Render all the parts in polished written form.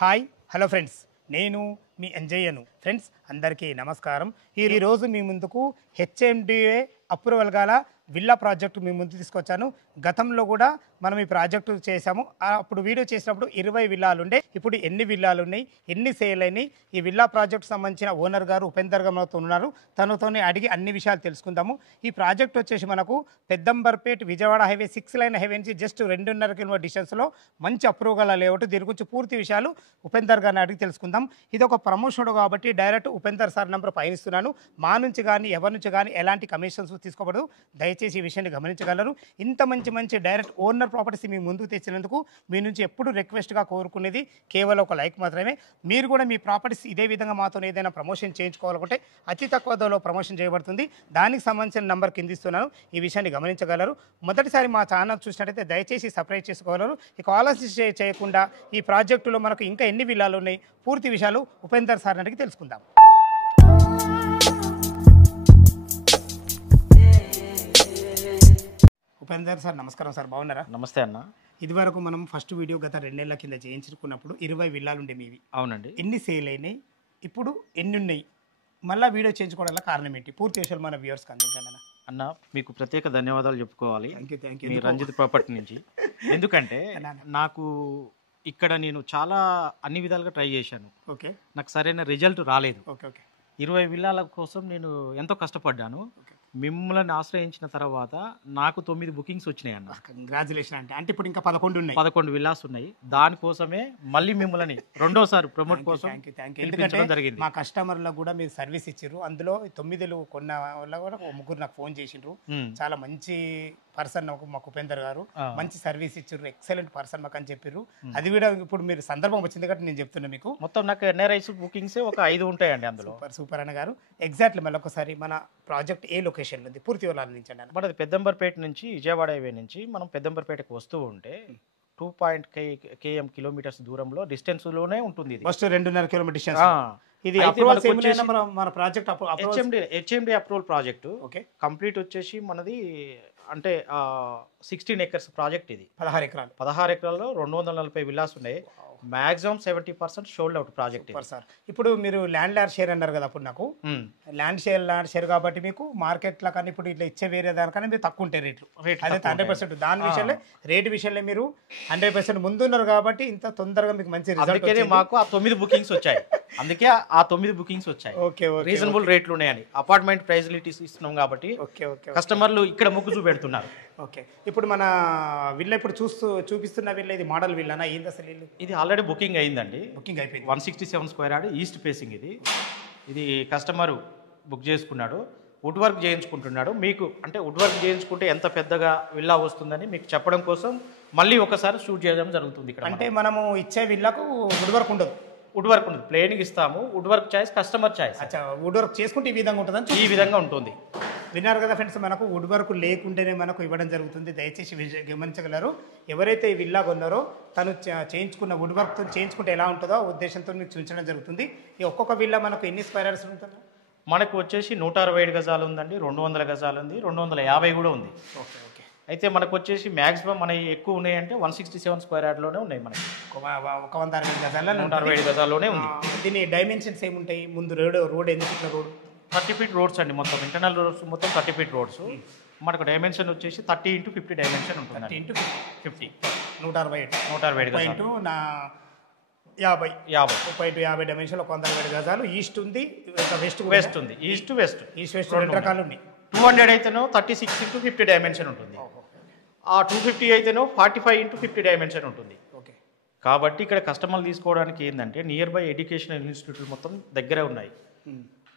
Hi hello friends, నేను మీ అంజయ్యను. Friends అందరికీ నమస్కారం. ఈరోజు మీ ముందుకు హెచ్ఎండిఏ అప్రూవల్ గల విల్లా ప్రాజెక్టు మీ ముందు తీసుకొచ్చాను. గతంలో కూడా మనం ఈ ప్రాజెక్టు చేసాము. అప్పుడు వీడియో చేసినప్పుడు 20 విల్లాలు ఉండే. ఇప్పుడు ఎన్ని విల్లాలు ఉన్నాయి, ఎన్ని సేల్ అయినాయి, ఈ విల్లా ప్రాజెక్టు సంబంధించిన ఓనర్ గారు ఉపేందర్ గారు ఉన్నారు. తనతోనే అడిగి అన్ని విషయాలు తెలుసుకుందాము. ఈ ప్రాజెక్ట్ వచ్చేసి మనకు Peddamberpet Vijayawada highway 6 line highway నుంచి జస్ట్ 2.5 కిలోమీటర్ డిస్టెన్స్లో మంచి అప్రూవల్ లేఅవుట్. దీని గురించి పూర్తి విషయాలు ఉపేందర్ గారిని అడిగి తెలుసుకుందాం. ఇది ఒక ప్రమోషన్ కాబట్టి డైరెక్ట్ ఉపేందర్ సార్ నెంబర్ పయనిస్తున్నాను. మా నుంచి కానీ ఎవరి నుంచి కానీ ఎలాంటి కమిషన్స్ తీసుకోబడదు. దయచేసి ఈ విషయాన్ని గమనించగలరు. ఇంత మంచి డైరెక్ట్ ఓనర్ ప్రాపర్టీస్ మీ ముందుకు తెచ్చినందుకు మీ నుంచి ఎప్పుడు రిక్వెస్ట్గా కోరుకునేది కేవలం ఒక లైక్ మాత్రమే. మీరు కూడా మీ ప్రాపర్టీస్ ఇదే విధంగా మాతో ఏదైనా ప్రమోషన్ చేయించుకోవాలనుకుంటే అతి తక్కువ ధరలో ప్రమోషన్ చేయబడుతుంది. దానికి సంబంధించిన నెంబర్ కింద ఇస్తున్నాను. ఈ విషయాన్ని గమనించగలరు. మొదటిసారి మా ఛానల్ చూసినట్టయితే దయచేసి సబ్స్క్రైబ్ చేసుకోగలరు. ఇక ఆలస్యం చేయకుండా ఈ ప్రాజెక్టులో మనకు ఇంకా ఎన్ని విల్లాలు ఉన్నాయి, పూర్తి విషయాలు ఉపేందర్ సార్ అడిగి తెలుసుకుందాం. ఉపేందర్ సార్ నమస్కారం సార్, బాగున్నారా? నమస్తే అన్న. ఇదివరకు మనం ఫస్ట్ వీడియో గత 2 నెలల కింద చేయించుకున్నప్పుడు 20 విల్లాలు ఉండే మీవి. అవునండి. ఎన్ని సేల్ అయినాయి, ఇప్పుడు ఎన్ని ఉన్నాయి, మళ్ళీ వీడియో చేయించుకోవడం కారణం ఏంటి, పూర్తి విషయాలు మన వ్యూవర్స్కి అందించండి అన్న. అన్న మీకు ప్రత్యేక ధన్యవాదాలు చెప్పుకోవాలి థ్యాంక్ యూ మీ రంజిత్ ప్రాపర్టీ నుంచి. ఎందుకంటే నాకు ఇక్కడ నేను చాలా అన్ని విధాలుగా ట్రై చేశాను. ఓకే, నాకు సరైన రిజల్ట్ రాలేదు. ఓకే ఓకే 20 విల్లాల కోసం నేను ఎంతో కష్టపడ్డాను. మిమ్మల్ని ఆశ్రయించిన తర్వాత నాకు 9 బుకింగ్స్ వచ్చినాయి అన్న. కంగ్రాచులేషన్. అంటే ఇప్పుడు ఇంకా 11 ఉన్నాయి, 11 విల్లాస్ ఉన్నాయి. దానికోసమే మళ్ళీ మిమ్మల్ని రెండోసారి ప్రమోట్ కోసం పిలిపించడం జరిగింది. మా కస్టమర్లకు కూడా మీరు సర్వీస్ ఇచ్చారు. అందులో 9 కొన్న వల్ల కూడా 3 నాకు ఫోన్ చేసిండ్రు. చాలా మంచి పర్సన్ మాకు ఉపేందర్ గారు, మంచి సర్వీస్ ఇచ్చారు, ఎక్సలెంట్ పర్సన్ మాకు అని చెప్పారు. అది కూడా ఇప్పుడు మీరు సందర్భం వచ్చింది కాబట్టి నేను చెప్తున్నా మీకు. మొత్తం నాకు ఎన్ఆర్ఐస్ బుకింగ్స్ ఒక 5 ఉంటాయండి అందులో. సూపర్ అన్న గారు. ఎగ్జాక్ట్లీ మళ్ళీ ఒకసారి మన ప్రాజెక్ట్ ఏ లొకేషన్ ఉంది పూర్తి వివరాలు అందించండి అన్న. మనది పెద్దంబర్పేట నుంచి విజయవాడ హైవే నుంచి మనం పెద్దంబర్పేటకు వస్తూ ఉంటే 2.km కిలోమీటర్స్ దూరంలో డిస్టెన్స్ లోనే ఉంటుంది. ఇది ఫస్ట్ 2.5 కిలోమీటర్ డిస్టెన్స్. ఇది మన project HMD approval project. Okay, complete వచ్చేసి మనది అంటే 16 ఎకర్స్ ప్రాజెక్ట్. ఇది 16 ఎకరాలు. 16 ఎకరాల్లో 240 విల్లాస్ ఉన్నాయి. Maximum 70% should out project. Sir ఇప్పుడు మీరు ల్యాండ్ షేర్ అన్నారు కదా, అప్పుడు నాకు ల్యాండ్ షేర్ కాబట్టి మీకు మార్కెట్లో కానీ ఇప్పుడు ఇట్లా ఇచ్చే వేరే దానికన్నా మీరు తక్కువ ఉంటాయి రేట్లు. అదే 100% దాని విషయంలో రేటు విషయంలో మీరు 100% ముందున్నారు కాబట్టి ఇంత తొందరగా మీకు మంచి రిజల్ట్. మాకు ఆ 9 బుకింగ్స్ వచ్చాయి. అందుకే ఆ 9 బుకింగ్స్ వచ్చాయి. ఓకే, రీజనబుల్ రేట్లు ఉన్నాయని అపార్ట్మెంట్ ప్రైజిలిటీస్ ఇస్తున్నాం కాబట్టి కస్టమర్లు ఇక్కడ మొగ్గు చూపెడుతున్నారు. ఓకే, ఇప్పుడు మన విల్ల ఇప్పుడు చూపిస్తున్న విల్ల ఇది మోడల్ విల్లానా ఏంది అసలు? ఇది ఆల్రెడీ బుకింగ్ అయిందండి. బుకింగ్ అయిపోయింది. 167 స్క్వేర్ యార్డ్ ఈస్ట్ ఫేసింగ్. ఇది కస్టమర్ బుక్ చేసుకున్నాడు. వుడ్ వర్క్ చేయించుకుంటున్నాడు. మీకు అంటే వుడ్ వర్క్ చేయించుకుంటే ఎంత పెద్దగా విల్లా వస్తుందని మీకు చెప్పడం కోసం మళ్ళీ ఒకసారి షూట్ చేయడం జరుగుతుంది ఇక్కడ. అంటే మనము ఇచ్చే విల్లకు వుడ్ వర్క్ ఉండదు. వుడ్ వర్క్ ఉండదు, ప్లేన్గా ఇస్తాము. Wood work choice customer choice. అచ్చా, వుడ్ వర్క్ చేసుకుంటే ఈ విధంగా ఉంటుందని ఈ విధంగా ఉంటుంది. విన్నారు కదా ఫ్రెండ్స్, మనకు వుడ్ వర్క్ లేకుంటేనే మనకు ఇవ్వడం జరుగుతుంది. దయచేసి గమనించగలరు. ఎవరైతే ఈ విల్లా కొన్నారో తను చేయించుకున్న వుడ్ వర్క్తో చేయించుకుంటే ఎలా ఉంటుందో ఉద్దేశంతో మీకు చూపించడం జరుగుతుంది. ఈ ఒక్కొక్క విల్లా మనకు ఎన్ని స్క్వేర్ యార్డ్స్ ఉంటుంది? మనకు వచ్చేసి 167 గజాలు ఉందండి, 200 గజాలు ఉంది, 250 కూడా ఉంది. Okay okay. అయితే మనకు వచ్చేసి మ్యాక్సిమం మన ఎక్కువ ఉన్నాయంటే 167 స్క్వేర్ యార్డ్లోనే ఉన్నాయి. మనకి 160 గజాల్లో 167 గజాల్లోనే ఉంది. దీని డైమెన్షన్స్ ఏముంటాయి? ముందు రోడ్ ఎన్ని ఫీట్ల రోడ్? 30 ఫీట్ రోడ్స్ అండి. మొత్తం ఇంటర్నల్ రోడ్స్ మొత్తం 30 ఫీట్ రోడ్స్. మనకు డైమెన్షన్ వచ్చేసి 30 × 50 డైమెన్షన్ ఉంటుంది. 30 × 50 167 గజాలు. 50 డైమెన్షన్ 160 గజాలు. ఈస్ట్ ఉంది, వెస్ట్ ఉంది. ఈస్ట్ వెస్ట్ 2 రకాలు ఉన్నాయి. 200 అయితేనో 36 × 50 డైమెన్షన్ ఉంటుంది. ఆ 250 అయితేనో 45 × 50 డైమెన్షన్ ఉంటుంది. ఓకే, కాబట్టి ఇక్కడ కస్టమర్లు తీసుకోవడానికి ఏంటంటే నియర్ బై ఎడ్యుకేషనల్ ఇన్స్టిట్యూట్లు మొత్తం దగ్గరే ఉన్నాయి.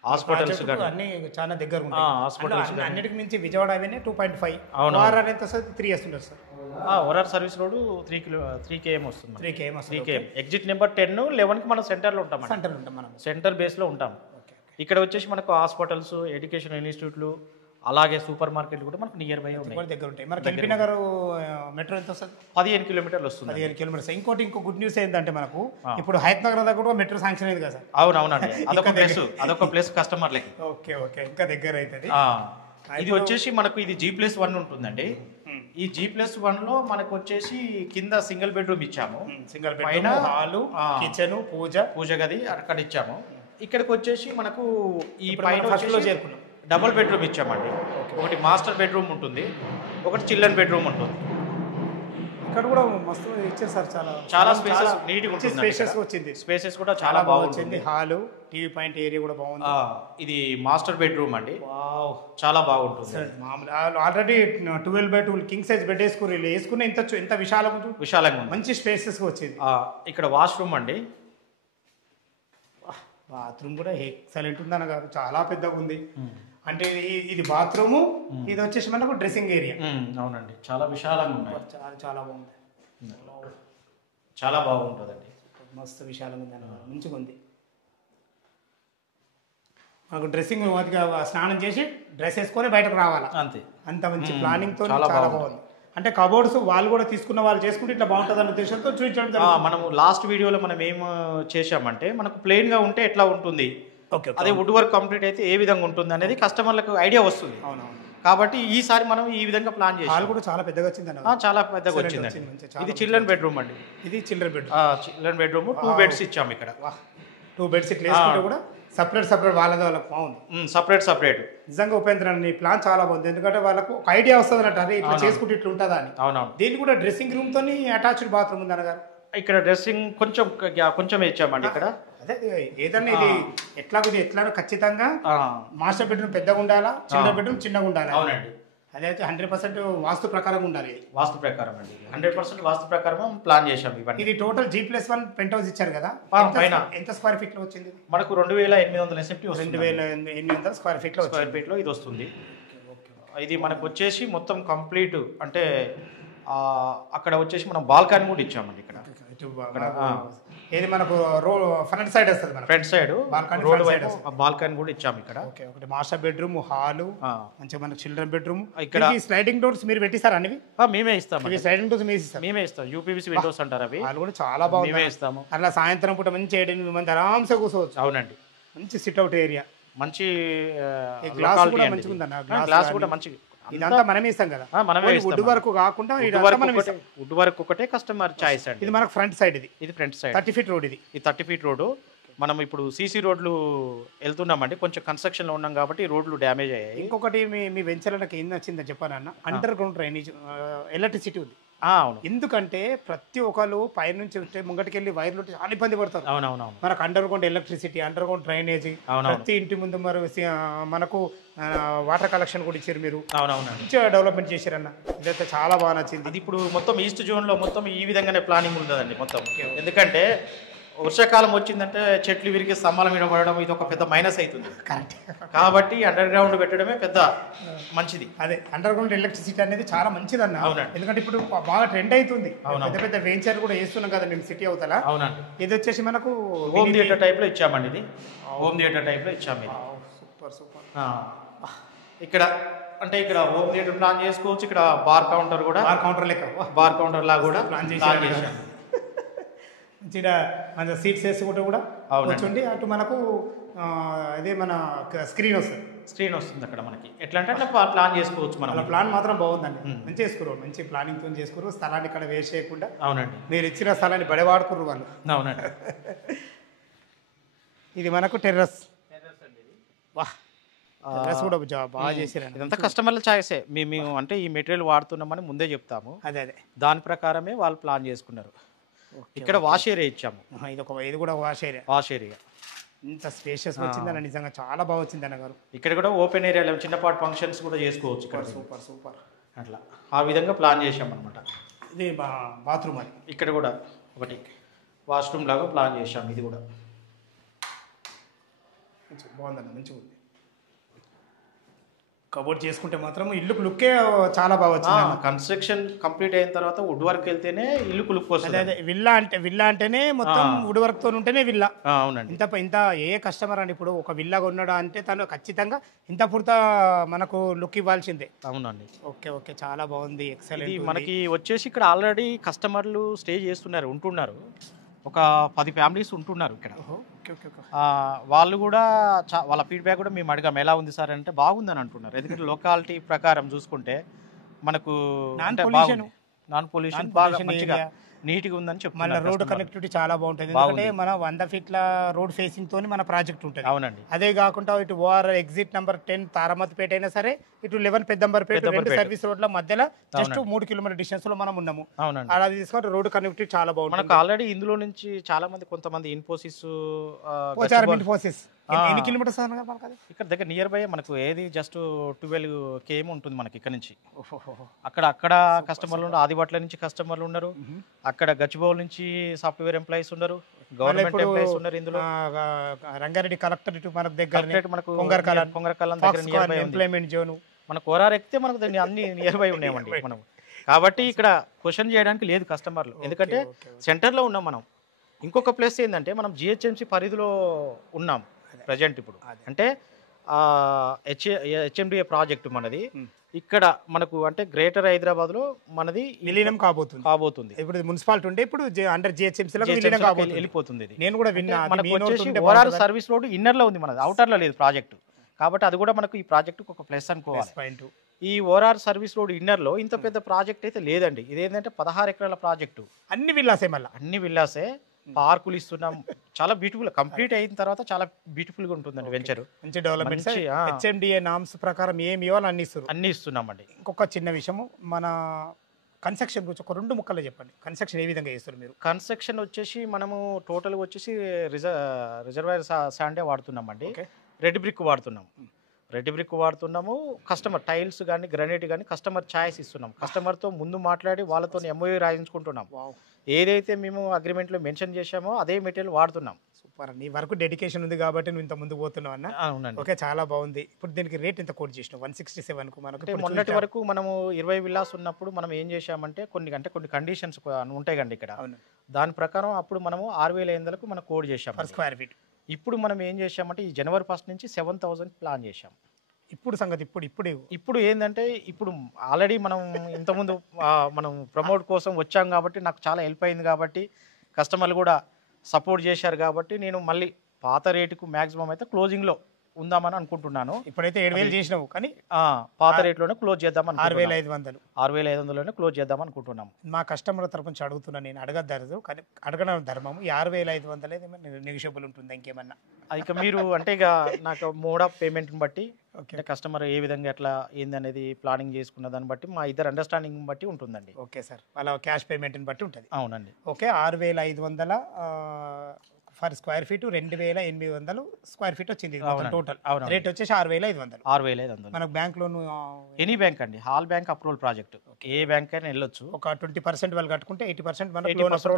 హాస్పిటల్స్ అన్ని చాలా దగ్గర ఉన్నాయి. హాస్పిటల్స్ అన్నిటికి మించి విజయవాడ హైవేనే 2.5. ఎంత సార్? 3 ఇయర్స్ ఉంటుంది sir. OR service road 3 km వస్తుంది. 3 km. ఎగ్జిట్ నెంబర్ 10, 11కి మనం సెంటర్లో ఉంటాం. సెంటర్ బేస్లో ఉంటాం. ఇక్కడ వచ్చేసి మనకు హాస్పిటల్స్, ఎడ్యుకేషన్ ఇన్స్టిట్యూట్లు, అలాగే సూపర్ మార్కెట్లు కూడా మనకు నియర్ బై ఉన్నాయి, దగ్గర ఉంటాయి. మనకి ఎల్బీ నగర్ మెట్రో ఎంత వస్తుంది? 15 కిలోమీటర్లు వస్తుంది. 15 కిలోమీటర్స్. ఇంకో గుడ్ న్యూస్ ఏంటంటే మనకు ఇప్పుడు హైత్ నగర్ దగ్గర కూడా మెట్రో శాంక్షన్ అయింది కదా సార్? అవునవునండి. అదొక ప్లేస్ కస్టమర్లకి. ఓకే ఓకే, ఇంకా దగ్గర అవుతుంది. ఇది వచ్చేసి మనకు ఇది G+1 ఉంటుందండి. ఈ G+1 మనకు వచ్చేసి కింద సింగిల్ బెడ్రూమ్ ఇచ్చాము, సింగిల్ పైన బెడ్, హాలు, కిచెన్, పూజ గది అక్కడ ఇచ్చాము. ఇక్కడికి వచ్చేసి మనకు ఈ ఇప్పుడు పైన మనం first లో చేరుకున్నాం. డబుల్ బెడ్రూమ్ ఇచ్చామండి. ఒకటి మాస్టర్ బెడ్రూమ్ ఉంటుంది, ఒకటి చిల్డ్రన్ బెడ్రూమ్ ఉంటుంది. ఇక్కడ కూడా మస్తు ఇచ్చారు సార్, చాలా స్పేసెస్ నీట్గా ఉంటుంది, స్పేషియస్ వచ్చింది, స్పేసెస్ కూడా చాలా చాలా బాగుంది. బాగుంటుంది. హాలు, టీవీ పాయింట్ ఏరియా కూడా బాగుంది. ఇది మాస్టర్ బెడ్రూమ్ అండి, వావ్ చాలా బాగుంటుంది. మామూలు already 12x12 king size bed వేసుకుని వేసుకున్న ఎంత విశాలంగా ఉంది, మంచి స్పేసెస్ వచ్చింది. ఇక్కడ వాష్రూమ్ అండి, బాత్రూమ్ కూడా ఎక్సలెంట్ ఉంది అన్నగారు, చాలా పెద్దగా ఉంది. అంటే ఇది బాత్రూము, ఇది వచ్చేసి మనకు డ్రెస్సింగ్ ఏరియా. అవునండి, చాలా విశాలంగా ఉన్నాయి, చాలా చాలా బాగుంది, చాలా బాగుంటుందండి, మస్తు విశాలంగా ఉంది అన్నగారు, మంచిగా ఉంది. మనకు డ్రెస్సింగ్ స్నానం చేసి డ్రెస్ వేసుకొని బయటకు రావాలా, అంతే. అంత మంచి ప్లానింగ్ తో చాలా చాలా బాగుంది. బాగుంది. అంటే కబోర్డ్స్ వాళ్ళు కూడా తీసుకున్న వాళ్ళు చేసుకుంటే ఇట్లా బాగుంటుంది అన్న ఉద్దేశంతో చూపించడం జరిగింది. మనము లాస్ట్ వీడియోలో మనం ఏం చేసామంటే, మనకు ప్లెయిన్ గా ఉంటే ఎట్లా ఉంటుంది, ఓకే, అదే వుడ్ వర్క్ కంప్లీట్ అయితే ఏ విధంగా ఉంటుంది అనేది కస్టమర్లకు ఐడియా వస్తుంది. అవునవును. కాబట్టి ఈసారి మనం ఈ విధంగా ప్లాన్ హాల్ చేసాం. కూడా చాలా పెద్దగా వచ్చింది అన్న, చాలా పెద్దగా వచ్చిందండి. ఇది చిల్డ్రన్ బెడ్రూమ్ అండి, ఇది children bed. Children bedroom 2 beds ఇచ్చాము ఇక్కడ. 2 బెడ్స్ ఇట్లా వేసుకుంటే కూడా సపరేట్ వాళ్ళకి బాగుంది, సపరేట్. నిజంగా ఉపేంద్ర నీ ప్లాన్ చాలా బాగుంది. ఎందుకంటే వాళ్ళకు ఒక ఐడియా వస్తుంది అన్నట్టు, అదే ఇట్లా చేసుకుంటే ఇట్లా ఉంటుందా అని. అవునవును. దీనికి కూడా డ్రెస్సింగ్ రూమ్ తోని అటాచ్డ్ బాత్రూమ్ ఉంది అన్నగారు. ఇక్కడ డ్రెస్సింగ్ కొంచెం ఇచ్చామండి ఇక్కడ. అదే ఏదన్నా ఇది ఎట్లా ఖచ్చితంగా మాస్టర్ బెడ్రూమ్ పెద్దగా ఉండాలా, చిల్డ్రన్ బెడ్రూమ్ చిన్నగా ఉండాలా. అవునండి, అదైతే 100% వాస్తు ప్రకారం ఉండాలి. వాస్తు ప్రకారం అండి, 100% వాస్తు ప్రకారం ప్లాన్ చేశాం ఇవన్నీ. ఇది టోటల్ G+1 పెంట్ హౌస్ ఇచ్చారు కదా, పైన ఎంత స్క్వేర్ ఫీట్ లో వచ్చింది? మనకు 2800 SFT వస్తుంది. 2800 స్క్వేర్ ఫీట్ లో ఇది వస్తుంది. ఇది మనకు వచ్చేసి మొత్తం కంప్లీట్ అంటే అక్కడ వచ్చేసి మనం బాల్కనీ కూడా ఇచ్చామండి ఇక్కడ. ఏది మనకు ఫ్రంట్ సైడ్ వస్తుంది, ఫ్రంట్ సైడ్ రోడ్ వైపు బాల్కనీ కూడా ఇచ్చాము ఇక్కడ. ఒకటి మాస్టర్ బెడ్రూమ్, హాలు, మంచిగా మనకు చిల్డ్రన్ బెడ్రూమ్. ఇక్కడ స్లైడింగ్ డోర్స్ మీరు పెట్టిస్తారా అనివి? మేమే ఇస్తాం, స్లైడింగ్ డోర్స్ మేమే ఇస్తాం. UPVC విండోస్ అంటారు అవి, వాళ్ళు కూడా చాలా బాగుంది, మేమే ఇస్తాము. అట్లా సాయంత్రం పూట మంచి 7-8 మంది ఆరాంసే కూర్చోవచ్చు. అవునండి, మంచి సిట్అవుట్ ఏరియా, మంచి గ్లాస్ కూడా మంచిగా ఉందన్న, గ్లాస్ కూడా మంచిగా. ఇదంతా మనమే ఇస్తాం కదా, వుడ్ వర్క్ కాకుండా వుడ్ వర్క్ ఒకటే కస్టమర్ చాయిస్ అండి. ఇది మనకు ఫ్రంట్ సైడ్, ఇది ఫ్రంట్ సైడ్ 30 ఫీట్ రోడ్. ఇది 30 ఫీట్ రోడ్డు. మనం ఇప్పుడు CC రోడ్లు వెళ్తున్నామండి, కొంచెం కన్స్ట్రక్షన్ లో ఉన్నాం కాబట్టి రోడ్లు డ్యామేజ్ అయ్యాయి. ఇంకొకటి మీ వెంచర్లకు ఏం నచ్చిందని చెప్పానన్న, అండర్ గ్రౌండ్ డ్రైనేజ్ ఎలక్ట్రిసిటీ ఉంది. అవును, ఎందుకంటే ప్రతి ఒక్కరు పైనుంచి ఉంటే ముంగటికి వెళ్ళి వైర్లు చాలా ఇబ్బంది పడతారు. అవునవును, మనకు under ground electricity, under ground drainage, ప్రతి ఇంటి ముందు మనకు వాటర్ కలెక్షన్ కూడా ఇచ్చారు మీరు. అవునవును, మంచిగా డెవలప్మెంట్ చేశారన్న, ఇదైతే చాలా బాగా నచ్చింది. అది ఇప్పుడు మొత్తం ఈస్ట్ జోన్ లో మొత్తం ఈ విధంగానే ప్లానింగ్ ఉంటుందండి మొత్తం. ఎందుకంటే వర్షాకాలం వచ్చిందంటే చెట్లు విరిగి స్తంభాల మీద పడడం ఇది ఒక పెద్ద మైనస్ అవుతుంది. కరెక్ట్, కాబట్టి అండర్ గ్రౌండ్ పెట్టడమే పెద్ద మంచిది. అదే అండర్ గ్రౌండ్ ఎలక్ట్రిసిటీ అనేది చాలా మంచిది అన్న. అవునండి, ఎందుకంటే ఇప్పుడు బాగా ట్రెండ్ అవుతుంది, పెద్ద పెద్ద వెంచర్ కూడా వేస్తున్నాం కదా మేము సిటీ అవుతా. అవునండి, ఇది వచ్చేసి మనకు హోమ్ థియేటర్ టైప్ లో ఇచ్చామండి, ఇది హోమ్ థియేటర్ టైప్ లో ఇచ్చాము. సూపర్. ఇక్కడ అంటే ఇక్కడ హోమ్ థియేటర్ ప్లాన్ చేసుకోవచ్చు. ఇక్కడ బార్ కౌంటర్ కూడా, బార్ కౌంటర్ లా కూడా ప్లాన్ చేశాము. మంచిగా మన సీట్స్ వేసుకుంటే కూడా కూర్చోండి. అటు మనకు అదే మన స్క్రీన్ వస్తుంది అక్కడ మనకి. ఎట్లా అంటే అట్లా ప్లాన్ చేసుకోవచ్చు మనం. అలా ప్లాన్ మాత్రం బాగుందండి, మంచిగా వేసుకోరు, మంచి ప్లానింగ్ తో చేసుకోరు. స్థలాన్ని ఇక్కడ వేస్ట్ చేయకుండా. అవునండి, మీరు ఇచ్చిన స్థలాన్ని బడవాడుకుర్రు వాళ్ళు. అవునండి. ఇది మనకు టెర్రస్ అండి. టెర్రస్ కూడా బాగా చేసారండి. ఇదంతా కస్టమర్ల చాయిసే. మేము అంటే ఈ మెటీరియల్ వాడుతున్నామని ముందే చెప్తాము, అదే దాని ప్రకారమే వాళ్ళు ప్లాన్ చేసుకున్నారు. ఇక్కడ వాష్ ఏరియా ఇచ్చాము, ఇది కూడా వాష్ ఏరియా. ఇంత స్పేషియస్ వచ్చిందన్న, నిజంగా చాలా బాగా వచ్చింది అన్నగారు. ఇక్కడ కూడా ఓపెన్ ఏరియాలో చిన్నపాటి ఫంక్షన్స్ కూడా చేసుకోవచ్చు. సూపర్ అట్లా ఆ విధంగా ప్లాన్ చేసాం అనమాట. ఇది బాత్రూమ్ అని, ఇక్కడ కూడా ఒకటి వాష్రూమ్ లాగా ప్లాన్ చేసాం. ఇది కూడా బాగుందన్న, మంచిగా ఉంది. కబోర్డ్ చేసుకుంటే మాత్రం ఇల్లుకు లుక్కే చాలా బాగా వచ్చింది. కన్స్ట్రక్షన్ కంప్లీట్ అయిన తర్వాత వుడ్ వర్క్ వెళ్తేనే ఇల్లుకు లుక్ వస్తుంది. అదే విల్లా అంటేనే మొత్తం వుడ్ వర్క్ తో ఉంటేనే విల్లా. అవునండి, ఇంత ఏ కస్టమర్ అని ఇప్పుడు ఒక విల్లా కొన్నాడు అంటే తను ఖచ్చితంగా ఇంత పూర్త మనకు లుక్ ఇవ్వాల్సిందే. అవునండి. ఓకే, చాలా బాగుంది, ఎక్సలెంట్. మనకి వచ్చేసి ఇక్కడ ఆల్రెడీ కస్టమర్లు స్టే ఉంటున్నారు. ఒక 10 ఫ్యామిలీస్ ఉంటున్నారు ఇక్కడ. వాళ్ళు కూడా వాళ్ళ ఫీడ్బ్యాక్ కూడా మేము అడిగాము, ఎలా ఉంది సార్ అంటే బాగుందని అంటున్నారు. ఎందుకంటే లొకాలిటీ ప్రకారం చూసుకుంటే మనకు నాన్ అంటే పొల్యూషన్ నాన్ పొల్యూషన్ నాన్ బాగా పొల్యూషన్ మంచిగా ఏరియా. నీట్గా ఉందని మళ్ళీ చెప్తున్నారు రోడ్ customer. కనెక్టివిటీ చాలా బాగుంటుంది ఎందుకంటే మన 100 ఫీట్ల రోడ్ ఫేసింగ్ తోని మన ప్రాజెక్ట్ ఉంటుంది. అవునండి. అదే కాకుండా ఇటు ఓఆర్ ఎగ్జిట్ నెంబర్ 10 తారామతిపేట అయినా సరే, ఇటు 11 పెద్దంబర్పేట, రెండు సర్వీస్ రోడ్ల మధ్యలో జస్ట్ 3 కిలోమీటర్ డిస్టెన్స్ లో మనం ఉన్నాము. అవునండి. అలా తీసుకుంటే రోడ్ కనెక్టివిటీ చాలా బాగుంటుంది. మనకు ఆల్రెడీ ఇందులో నుంచి చాలా మంది కొంతమంది ఇన్ఫోసిస్ పోచారం ఇన్ఫోసిస్ ఎన్ని కిలోమీటర్స్ అన్నారు మనకు అది? ఇక్కడ దగ్గర నియర్ బై మనకు ఏది జస్ట్ 12 km ఉంటుంది మనకి ఇక్కడ నుంచి. అక్కడ కస్టమర్లు ఉన్నారు, ఆదిబట్ల నుంచి కస్టమర్లు ఉన్నారు, అక్కడ గచ్చిబౌల్ నుంచి సాఫ్ట్వేర్ ఎంప్లాయీస్ ఉన్నారు, గవర్నమెంట్ ఎంప్లాయీస్ ఉన్నారు. ఇందులో రంగారెడ్డి కలెక్టర్ ఇటు మనకు దగ్గర మనకు కొంగరకాలం దగ్గర నియర్ బై ఎంప్లాయ్మెంట్ జోన్, మన కోరార్ ఎక్కితే మనకు దాన్ని అన్ని నియర్ బై ఉన్నాయండి మనం. కాబట్టి ఇక్కడ క్వశ్చన్ చేయడానికి లేదు కస్టమర్లు, ఎందుకంటే సెంటర్లో ఉన్నాం మనం. ఇంకొక ప్లేస్ ఏంటంటే మనం జిహెచ్ఎంసీ పరిధిలో ఉన్నాం ప్రజెంట్ ఇప్పుడు. అంటే హెచ్ఎండిఏ ప్రాజెక్ట్ మనది ఇక్కడ మనకు అంటే గ్రేటర్ హైదరాబాద్ లో మనది విలీనం కాబోతుంది. ఇప్పుడు మున్సిపాలిటీ ఉంటే ఇప్పుడు అండర్ జిహెచ్ఎంసీ వెళ్ళిపోతుంది. నేను కూడా విన్నా. మనకు వచ్చేసి ఓఆర్ సర్వీస్ రోడ్ ఇన్నర్ లో ఉంది మనది, అవుటర్ లో లేదు ప్రాజెక్టు. కాబట్టి అది కూడా మనకు ఈ ప్రాజెక్ట్ ఒక ప్లస్ అనుకోవాలి. ఈ ఓఆర్ సర్వీస్ రోడ్ ఇన్నర్ లో ఇంత పెద్ద ప్రాజెక్ట్ అయితే లేదండి. ఇదేంటంటే 16 ఎకరాల ప్రాజెక్టు, అన్ని విల్లాసే, మళ్ళీ అన్ని విల్లాసే, పార్కులు ఇస్తున్నాం. చాలా బ్యూటిఫుల్, కంప్లీట్ అయిన తర్వాత చాలా బ్యూటిఫుల్ గా ఉంటుందండి వెంచర్. మంచి డెవలప్మెంట్. హెచ్ఎండిఏ నామ్స్ ప్రకారం ఏమి ఇవ్వాలి అన్ని ఇస్తున్నామండి. ఇంకొక చిన్న విషయము, మన కన్స్ట్రక్షన్ గురించి ఒక 2 ముక్కలు చెప్పండి. కన్స్ట్రక్షన్ ఏ విధంగా చేస్తారు మీరు? కన్స్ట్రక్షన్ వచ్చేసి మనము టోటల్ వచ్చేసి రిజర్వాయర్ శాండే వాడుతున్నామండి. రెడ్ బ్రిక్ వాడుతున్నాము. కస్టమర్ టైల్స్ కానీ గ్రానైట్ కానీ కస్టమర్ ఛాయిస్ ఇస్తున్నాం. కస్టమర్తో ముందు మాట్లాడి వాళ్ళతో ఎంఓయూ రాయించుకుంటున్నాం. ఏదైతే మేము అగ్రిమెంట్లో మెన్షన్ చేశామో అదే మెటీరియల్ వాడుతున్నాం. సూపర్. నీ వరకు డెడికేషన్ ఉంది కాబట్టి నువ్వు ఇంత ముందు పోతున్నావు అన్న. అవునండి. ఓకే, చాలా బాగుంది. ఇప్పుడు దీనికి రేట్ ఎంత కోట్ చేసినావు? 167 కు మనకు మొన్నటి వరకు మనము 20 విల్లాస్ ఉన్నప్పుడు మనం ఏం చేశామంటే కొన్ని కండిషన్స్ ఉంటాయి కండి ఇక్కడ. దాని ప్రకారం అప్పుడు మనము 6,500కు మనం కోడ్ చేశాం పర్ స్క్వేర్ ఫీట్. ఇప్పుడు మనం ఏం చేశామంటే ఈ జనవరి 1 నుంచి 7,000 ప్లాన్ చేశాం. ఇప్పుడు సంగతి ఇప్పుడు ఏంటంటే ఇప్పుడు ఆల్రెడీ మనం ఇంతకుముందు మనం ప్రమోట్ కోసం వచ్చాం కాబట్టి నాకు చాలా హెల్ప్ అయింది కాబట్టి కస్టమర్లు కూడా సపోర్ట్ చేశారు కాబట్టి నేను మళ్ళీ పాత రేటుకు మ్యాక్సిమం అయితే క్లోజింగ్లో ఉందామని అనుకుంటున్నాను. ఇప్పుడైతే 7,000 చేసినావు కానీ పాత రేట్లోనే క్లోజ్ చేద్దాం. 6,500 క్లోజ్ చేద్దాం అనుకుంటున్నాం. మా కస్టమర్ తరపు నుంచి అడుగుతున్నా, నేను అడగద్దు కానీ అడగడం ధర్మం. ఈ 6,500 నెగిషియబుల్ ఉంటుంది ఇంకేమన్నా? ఇక మీరు అంటే ఇక నాకు మోడ్ ఆఫ్ పేమెంట్ని బట్టి అంటే కస్టమర్ ఏ విధంగా ఎట్లా ఏందనేది ప్లానింగ్ చేసుకున్న దాన్ని బట్టి మా ఇద్దరు అండర్స్టాండింగ్ బట్టి ఉంటుందండి. ఓకే సార్, వాళ్ళ క్యాష్ పేమెంట్ని బట్టి ఉంటుంది. అవునండి. Okay, 6,500 for square feet, 2,800 square feet వచ్చింది టోటల్. రేట్ వచ్చేసి 6,500. మనకు బ్యాంక్ లోన్ ఎనీ బ్యాంక్ అండి, హాల్ బ్యాంక్ అప్రూవల్ ప్రాజెక్ట్, ఏ బ్యాంక్ అయినా వెళ్ళొచ్చు. ఒక 20% వాళ్ళు కట్టుకుంటే 80%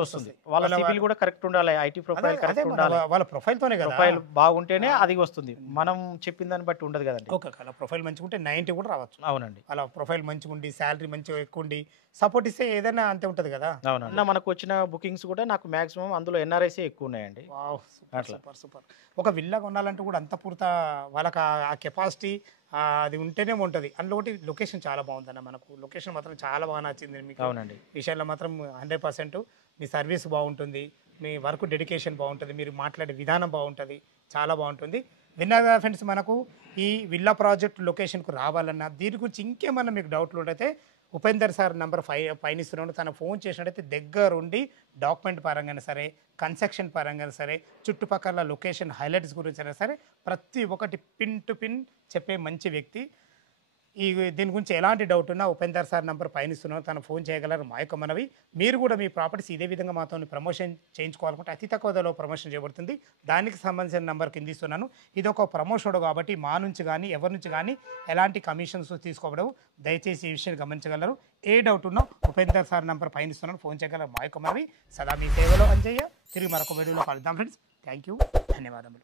వస్తుంది. వాళ్ళ సిబిల్ కూడా కరెక్ట్ ఉండాలి, ఐటీ ప్రొఫైల్ కరెక్ట్ ఉండాలి. వాళ్ళ ప్రొఫైల్ తోనే కదా, ప్రొఫైల్ బాగుంటేనే అది వస్తుంది. మనం చెప్పిన దాన్ని బట్టి ఉండదు కదండి. ఓకే, అలా ప్రొఫైల్ మంచిగా ఉంటే 90 కూడా రావచ్చు. అవునండి. అలా ప్రొఫైల్ మంచిగా ఉండి శాలరీ మంచిగా ఎక్కువ ఉండి సపోర్ట్ ఇస్తే ఏదైనా అంతే ఉంటుంది కదా. అవునండి. మనకు వచ్చిన బుకింగ్స్ కూడా నాకు మాక్సిమం అందులో ఎన్ఆర్ఐసీ ఎక్కువ ఉన్నాయండి. సూపర్. ఒక విల్లా కొనాలంటే కూడా అంత పూర్త వాళ్ళకి ఆ కెపాసిటీ అది ఉంటేనే ఉంటుంది. అందులో ఒకటి లొకేషన్ చాలా బాగుందన్న, మనకు లొకేషన్ మాత్రం చాలా బాగా నచ్చింది మీకు. అవునండి. విషయంలో మాత్రం 100%. మీ సర్వీస్ బాగుంటుంది, మీ వర్క్ డెడికేషన్ బాగుంటుంది, మీరు మాట్లాడే విధానం బాగుంటుంది, చాలా బాగుంటుంది. విన్నారా ఫ్రెండ్స్, మనకు ఈ విల్లా ప్రాజెక్ట్ లొకేషన్కు రావాలన్నా దీని గురించి ఇంకేమన్నా మీకు డౌట్లు ఉంటే ఉపేందర్ సార్ నంబర్ 5 పైన ఇస్తున్నాడు. తన ఫోన్ చేసినట్టయితే దగ్గరుండి డాక్యుమెంట్ పరంగా సరే, కన్స్ట్రక్షన్ పరంగా సరే, చుట్టుపక్కల లొకేషన్ హైలైట్స్ గురించి అయినా సరే ప్రతి ఒక్కటి పిన్ టు పిన్ చెప్పే మంచి వ్యక్తి. దీని గురించి ఎలాంటి డౌట్ ఉన్నా ఉపేందర్ సార్ నంబర్ పైన ఇస్తున్నాను, తను ఫోన్ చేయగలరు. మా యొక్క మనవి, మీరు కూడా మీ ప్రాపర్టీస్ ఇదే విధంగా మాతో ప్రమోషన్ చేయించుకోవాలనుకుంటే అతి తక్కువ ధరలో ప్రమోషన్ చేయబడుతుంది. దానికి సంబంధించిన నెంబర్ కింద ఇస్తున్నాను. ఇది ఒక ప్రమోషన్ కాబట్టి మా నుంచి కానీ ఎవరి నుంచి కానీ ఎలాంటి కమిషన్స్ తీసుకోవడం, దయచేసి ఈ విషయాన్ని గమనించగలరు. ఏ డౌట్ ఉన్నా ఉపేందర్ సార్ నంబర్ పైన ఇస్తున్నాను, ఫోన్ చేయగలరు. మా యొక్క మనవి, సదా మీ సేవలో అంజయ్య. తిరిగి మరొక వీడియోలో కలుద్దాం ఫ్రెండ్స్. థ్యాంక్ యూ, ధన్యవాదములు.